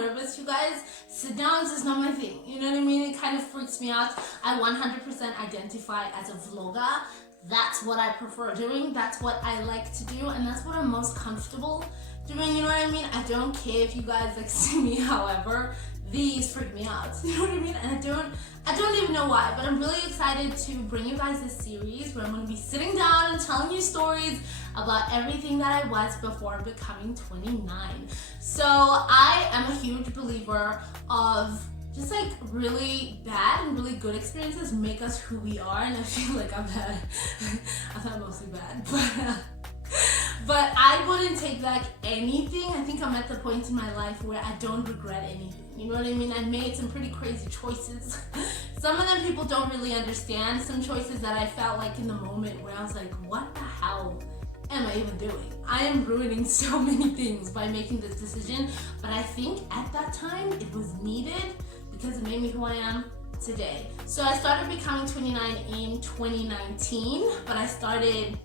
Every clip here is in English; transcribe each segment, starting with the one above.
nervous, you guys. Sit downs is not my thing, you know what I mean? It kind of freaks me out. I 100% identify as a vlogger. That's what I prefer doing, that's what I like to do, and that's what I'm most comfortable doing, you know what I mean? I don't care if you guys like see me, however, these freak me out, you know what I mean? And I don't even know why, but I'm really excited to bring you guys this series where I'm going to be sitting down and telling you stories about everything that I was before becoming 29. So I am a huge believer of just like really bad and really good experiences make us who we are, and I feel like I've had mostly bad, but I wouldn't take back anything. I think I'm at the point in my life where I don't regret anything. You know what I mean? I made some pretty crazy choices. Some of them people don't really understand. Some choices that I felt like in the moment where I was like, what the hell am I even doing? I am ruining so many things by making this decision. But I think at that time it was needed because it made me who I am today. So I started becoming 29 in 2019, but I started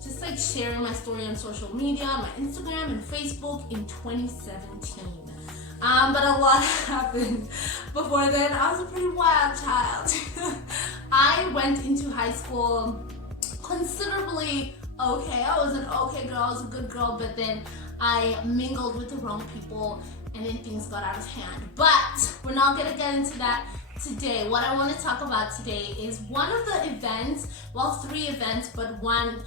just like sharing my story on social media, my Instagram and Facebook in 2017. But a lot happened before then. I was a pretty wild child. I went into high school considerably okay. I was an okay girl, I was a good girl, but then I mingled with the wrong people and then things got out of hand. But we're not gonna get into that today. What I want to talk about today is one of the events, well, 3 events, but one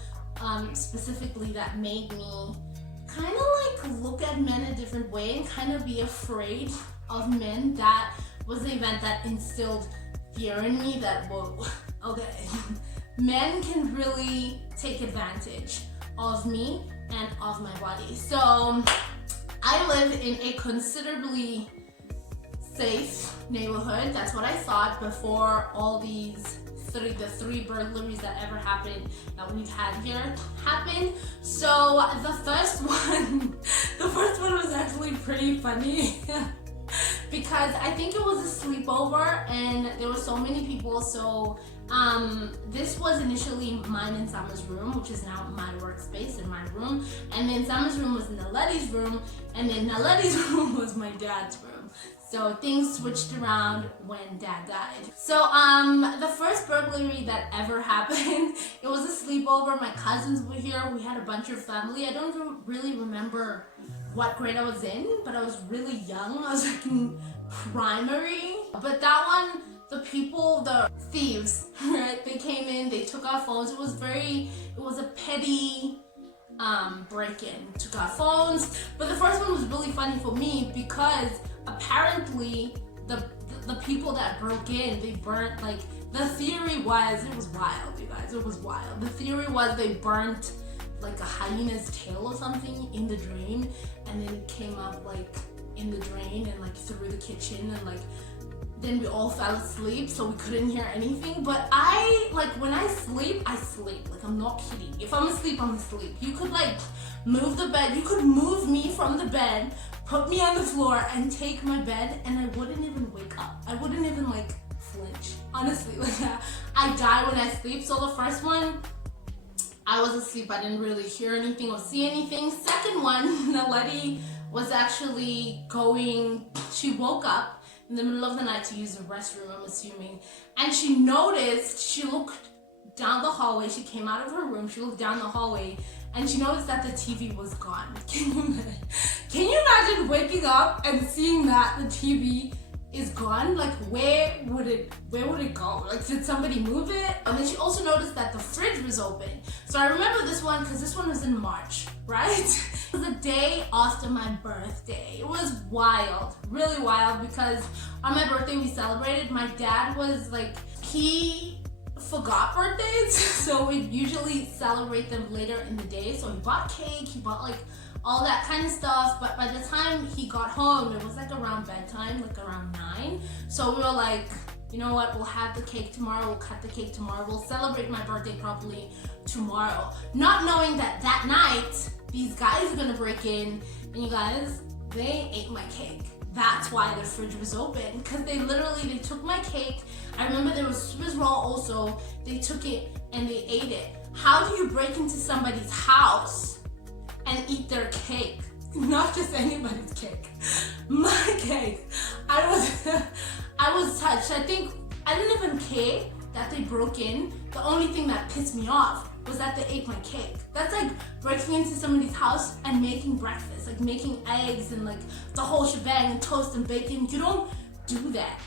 specifically that made me kind of like look at men a different way and kind of be afraid of men. That was the event that instilled fear in me that, whoa, okay, men can really take advantage of me and of my body. So I live in a considerably safe neighborhood. That's what I thought before all these the 3 burglaries that ever happened that we've had here happened. So the first one was actually pretty funny because I think it was a sleepover and there were so many people. So this was initially mine and Summer's room, which is now my workspace and my room, and then Summer's room was Naledi's room, and then Naledi's room was my dad's room. So things switched around when dad died. So the first burglary that ever happened, it was a sleepover. My cousins were here. We had a bunch of family. I don't really remember what grade I was in, but I was really young. I was like in primary. But that one, the thieves, right? They came in, they took our phones. It was a petty break-in, took our phones. But the first one was really funny for me because apparently the people that broke in, they burnt, like, the theory was, it was wild, you guys, it was wild. The theory was they burnt like a hyena's tail or something in the drain, and then it came up like in the drain and like through the kitchen, and like then we all fell asleep so we couldn't hear anything. But when I sleep, like, I'm not kidding. If I'm asleep, I'm asleep. You could like move the bed, you could move me from the bed, put me on the floor and take my bed, and I wouldn't even wake up. I wouldn't even like flinch, honestly. Like I die when I sleep. So the first one, I was asleep, I didn't really hear anything or see anything. Second one, Naledi was actually she woke up in the middle of the night to use the restroom, I'm assuming, and she looked down the hallway. She came out of her room, she looked down the hallway, and she noticed that the TV was gone. Can you imagine waking up and seeing that the TV is gone? Like, where would it go? Like, did somebody move it? And then she also noticed that the fridge was open. So I remember this one because this one was in March, right? It was the day after my birthday. It was wild, really wild, because on my birthday we celebrated. My dad was like, he forgot birthdays, so we usually celebrate them later in the day. So he bought cake, he bought like all that kind of stuff, but by the time he got home, it was like around bedtime, like around 9. So we were like, you know what, we'll have the cake tomorrow, we'll cut the cake tomorrow, we'll celebrate my birthday properly tomorrow. Not knowing that that night, these guys are gonna break in, and you guys, they ate my cake. That's why the fridge was open, because they took my cake. I remember there was Swiss roll also. They took it and they ate it. How do you break into somebody's house and eat their cake? not just anybody's cake, my cake. I was touched. I think I didn't even care that they broke in. The only thing that pissed me off was that they ate my cake. That's like breaking into somebody's house and making breakfast, like making eggs and like the whole shebang and toast and bacon. You don't do that.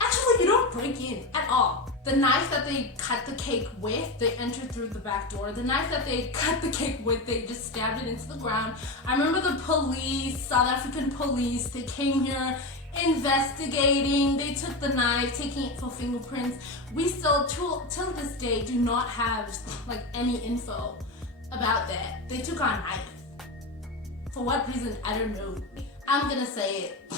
Actually, you don't break in at all. The knife that they cut the cake with, they entered through the back door. The knife that they cut the cake with, they just stabbed it into the ground. I remember the police, South African police, they came here investigating. They took the knife, taking it for fingerprints. We still, till this day, do not have like any info about that. They took our knife. For what reason, I don't know. I'm gonna say it.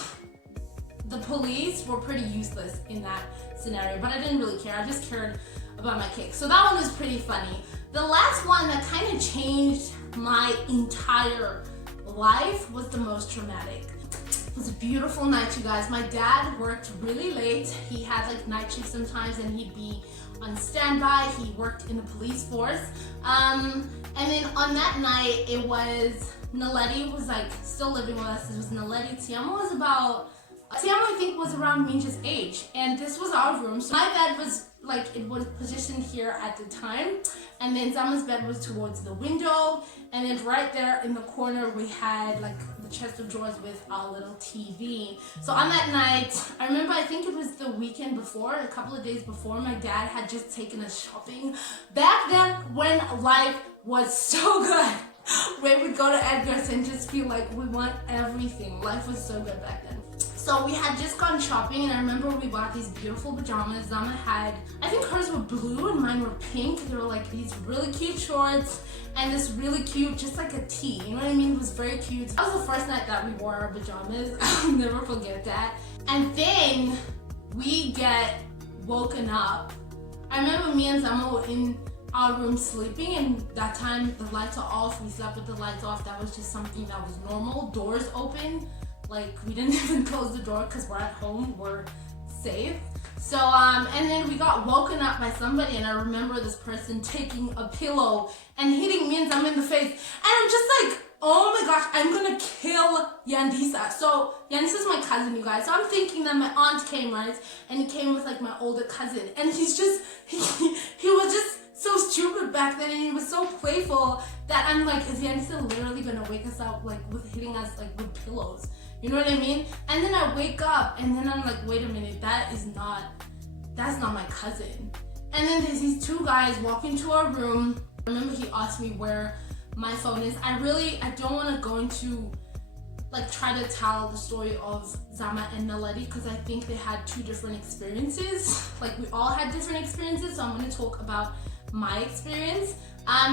The police were pretty useless in that scenario, but I didn't really care. I just cared about my cake. So that one was pretty funny. The last one that kind of changed my entire life was the most traumatic. It was a beautiful night, you guys. My dad worked really late. He had like night shifts sometimes and he'd be on standby. He worked in the police force. And then on that night, it was Naledi was like still living with us. It was Naledi. Tiamo was about Tiamo, I think, was around Minja's age, and this was our room. So my bed was like, it was positioned here at the time, and then Zama's bed was towards the window, and then right there in the corner we had like the chest of drawers with our little TV. So on that night, I remember, I think it was the weekend before, a couple of days before, my dad had just taken us shopping. Back then, when life was so good, where we'd go to Edgar's and just feel like we want everything. Life was so good back then. So we had just gone shopping, and I remember we bought these beautiful pajamas. Zama had, I think hers were blue and mine were pink. They were like these really cute shorts and this really cute, just like a tee. You know what I mean? It was very cute. That was the first night that we wore our pajamas. I'll never forget that. And then we get woken up. I remember me and Zama were in our room sleeping, and that time the lights are off. We slept with the lights off. That was just something that was normal. Doors open. Like, we didn't even close the door because we're at home, we're safe. So, and then we got woken up by somebody, and I remember this person taking a pillow and hitting me and Zama in the face. And I'm just like, oh my gosh, I'm gonna kill Yandisa. So, Yandisa's my cousin, you guys. So I'm thinking that my aunt came, right? And he came with like my older cousin. And he's just, he was just so stupid back then, and he was so playful that I'm like, is Yandisa literally gonna wake us up like with hitting us like with pillows? You know what I mean? And then I wake up and then I'm like, wait a minute, that's not my cousin. And then there's these two guys walk into our room. I remember he asked me where my phone is. I don't want to go into like try to tell the story of Zama and Naledi because I think they had two different experiences. Like, we all had different experiences, so I'm going to talk about my experience.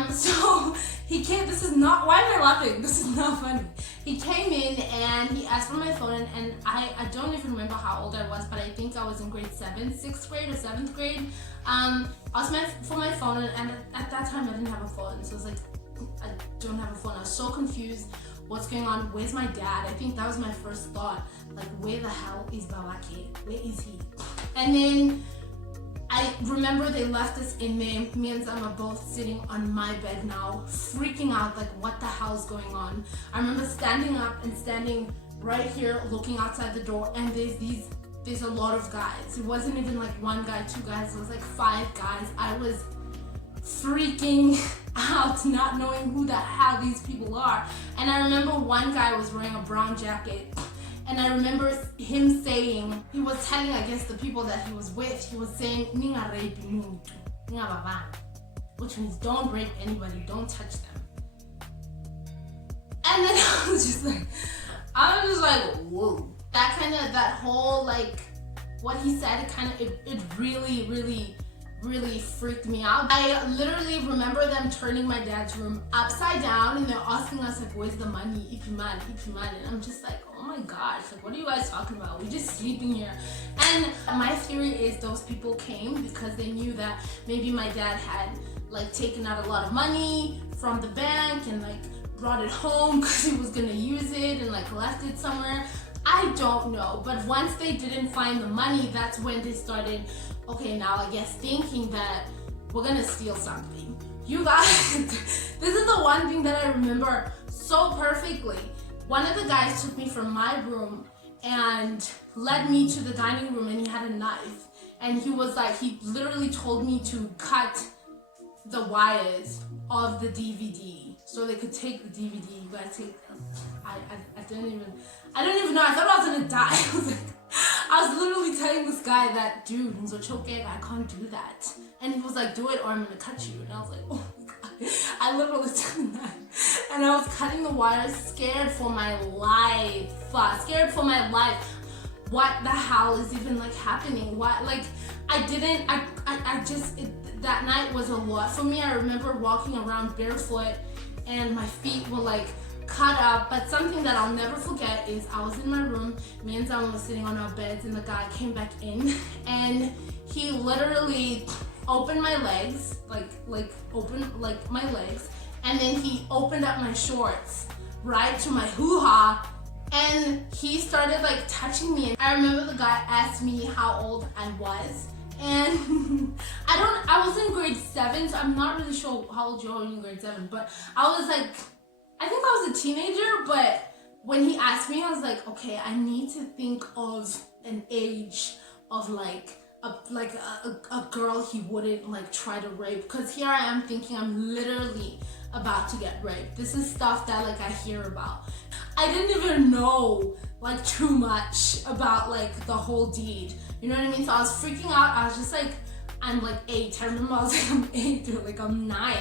So he came, this is not, why am I laughing? This is not funny. He came in and he asked for my phone, and I don't even remember how old I was, but I think I was in grade 7, 6th grade or 7th grade. Asked for my phone, and at that time I didn't have a phone, so I was like, I don't have a phone. I was so confused. What's going on? Where's my dad? I think that was my first thought. Like, where the hell is Babake? Where is he? And then I remember they left us in there. Me and Zama both sitting on my bed now, freaking out, like, what the hell's going on? I remember standing up and standing right here, looking outside the door, and there's a lot of guys. It wasn't even like one guy, two guys, it was like 5 guys. I was freaking out, not knowing who the hell these people are. And I remember one guy was wearing a brown jacket, and I remember him saying, he was telling, I guess, the people that he was with, he was saying, "Ninga rape muntu, ninga baba," which means don't rape anybody, don't touch them. And then I was just like, whoa. That whole, like, what he said, it really freaked me out. I literally remember them turning my dad's room upside down, and they're asking us, like, where's the money? Ipiman. And I'm just like, oh my gosh, like, what are you guys talking about? We're just sleeping here. And my theory is those people came because they knew that maybe my dad had, like, taken out a lot of money from the bank and, like, brought it home because he was gonna use it and, like, left it somewhere. I don't know, but once they didn't find the money, that's when they started, okay, now I guess thinking that we're gonna steal something. You guys, this is the one thing that I remember so perfectly. one of the guys took me from my room and led me to the dining room, and he had a knife, and he was like, he literally told me to cut the wires of the DVD so they could take the DVD. You guys take, I don't even know. I thought I was gonna die. I was literally telling this guy that, dude, I can't do that. And he was like, do it or I'm gonna cut you. And I was like, oh my God. I literally did that. And I was cutting the wires, scared for my life. What the hell is even like happening? What, like, that night was a lot for me. I remember walking around barefoot and my feet were like cut up. But something that I'll never forget is I was in my room, me and Zaman were sitting on our beds, and the guy came back in and he literally opened my legs, opened my legs, and then he opened up my shorts right to my hoo-ha, and he started like touching me. And I remember the guy asked me how old I was, and I was in grade 7, so I'm not really sure how old you're in grade 7, but I was like, I think I was a teenager. But when he asked me, I was like, okay, I need to think of an age of like a girl he wouldn't like try to rape, because here I am thinking I'm literally about to get raped. This is stuff that like I hear about. I didn't even know like too much about like the whole deed, you know what I mean? So I was freaking out. I was just like, I'm like 8. I remember I was like, I'm 8 or like I'm 9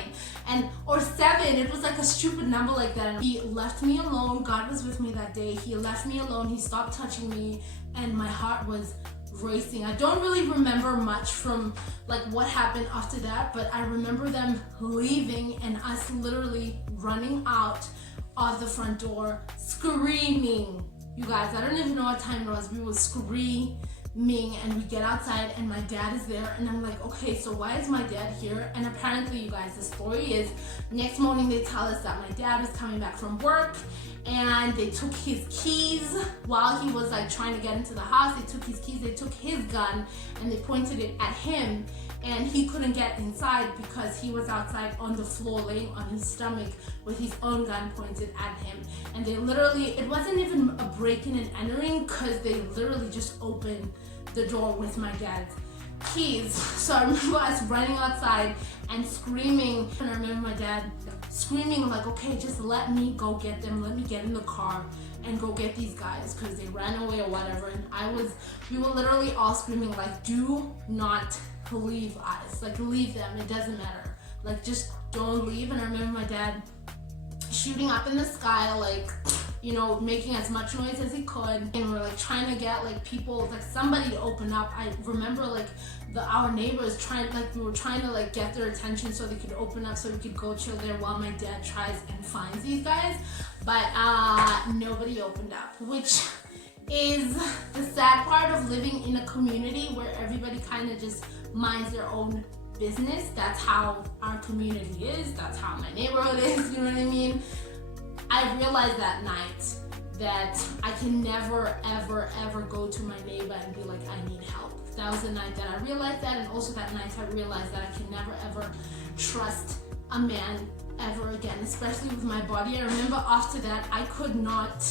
or 7. It was like a stupid number like that. And he left me alone. God was with me that day. He left me alone. He stopped touching me, and my heart was racing. I don't really remember much from like what happened after that, but I remember them leaving and us literally running out of the front door screaming. You guys, I don't even know what time it was. We were screaming, and we get outside and my dad is there, and I'm like, okay, so why is my dad here? And apparently, you guys, the story is next morning they tell us that my dad was coming back from work and they took his keys while he was like trying to get into the house. They took his keys, they took his gun, and they pointed it at him, and he couldn't get inside because he was outside on the floor laying on his stomach with his own gun pointed at him. And they literally, it wasn't even a break-in and entering, because they literally just opened the door with my dad's keys. So I remember us running outside and screaming, and I remember my dad screaming like, okay, just let me go get them, let me get in the car and go get these guys, because they ran away or whatever. And we were literally all screaming like, do not leave us, like leave them, it doesn't matter, like just don't leave. And I remember my dad shooting up in the sky, like, you know, making as much noise as he could, and we're like trying to get like people, like somebody to open up. I remember like our neighbors we were trying to like get their attention so they could open up so we could go chill there while my dad tries and finds these guys, but nobody opened up, which is the sad part of living in a community where everybody kind of just minds their own business. That's how our community is, that's how my neighborhood is, you know what I mean? I realized that night that I can never ever ever go to my neighbor and be like, I need help. That was the night that I realized that, and also that night I realized that I can never ever trust a man ever again, especially with my body. I remember after that I could not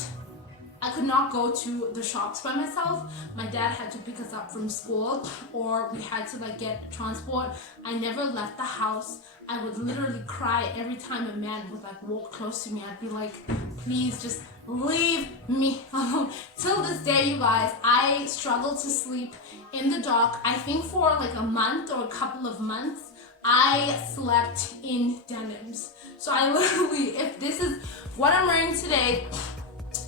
go to the shops by myself. My dad had to pick us up from school, or we had to like get transport. I never left the house. I would literally cry every time a man would like walk close to me. I'd be like, please just leave me alone. Till this day, you guys, I struggle to sleep in the dark. I think for like a month or a couple of months, I slept in denims. So I literally, if this is what I'm wearing today,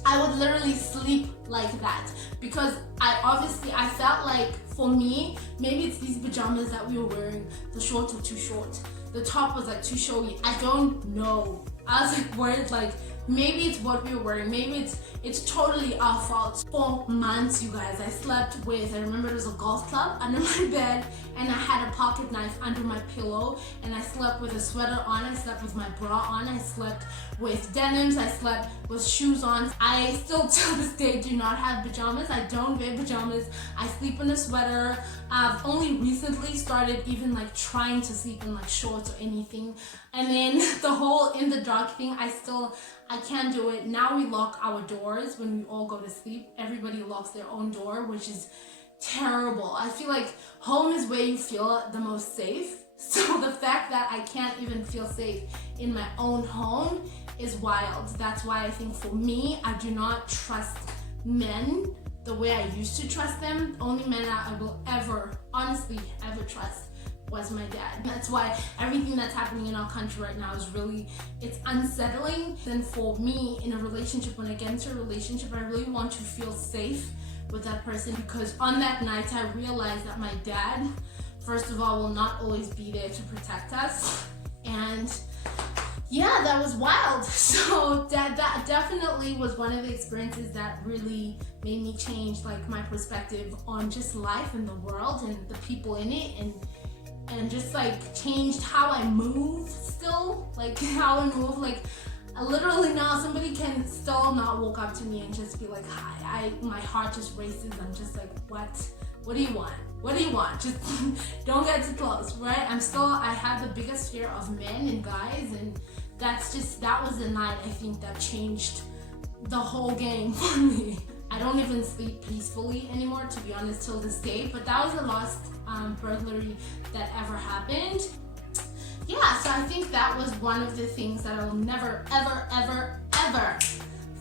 I would literally sleep like that, because I felt like, for me, maybe it's these pajamas that we were wearing, the shorts were too short, the top was like too showy, I don't know. I was like worried, like maybe it's what we were wearing, maybe it's totally our fault. For months, you guys, I slept with, I remember there was a golf club under my bed, and I had a pocket knife under my pillow, and I slept with a sweater on, I slept with my bra on, I slept with denims, I slept with shoes on. I still to this day do not have pajamas. I don't wear pajamas. I sleep in a sweater. I've only recently started even like trying to sleep in like shorts or anything. And then the whole in the dark thing, I can't do it. Now we lock our doors when we all go to sleep. Everybody locks their own door, which is terrible. I feel like home is where you feel the most safe. So the fact that I can't even feel safe in my own home is wild. That's why I think for me, I do not trust men the way I used to trust them. The only man I will ever, honestly, ever trust was my dad. That's why everything that's happening in our country right now is really, it's unsettling. And for me, in a relationship, when I get into a relationship, I really want to feel safe with that person, because on that night I realized that my dad, first of all, will not always be there to protect us. And yeah, that was wild. So that definitely was one of the experiences that really made me change like my perspective on just life and the world and the people in it, and just like changed how I move still, like how I move. Like literally now somebody can still not walk up to me and just be like, hi. My heart just races. I'm just like, what do you want? What do you want? Just don't get too close, right? I have the biggest fear of men and guys, and that was the night I think that changed the whole game for me. I don't even sleep peacefully anymore, to be honest, till this day. But that was the last burglary that ever happened. Yeah, so I think that was one of the things that I'll never, ever, ever, ever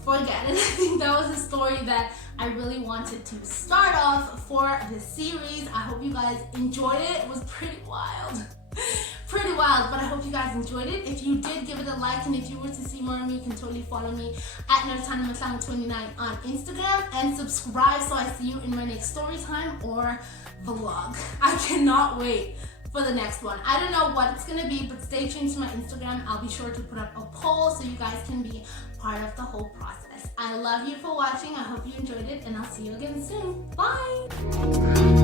forget. And I think that was a story that I really wanted to start off for the series. I hope you guys enjoyed it. It was pretty wild. Pretty wild, but I hope you guys enjoyed it. If you did, give it a like, and if you were to see more of me, you can totally follow me at Nerdtime29 on Instagram, and subscribe so I see you in my next story time or vlog. I cannot wait for the next one. I don't know what it's gonna be, but stay tuned to my Instagram. I'll be sure to put up a poll so you guys can be part of the whole process. I love you for watching. I hope you enjoyed it, and I'll see you again soon. Bye!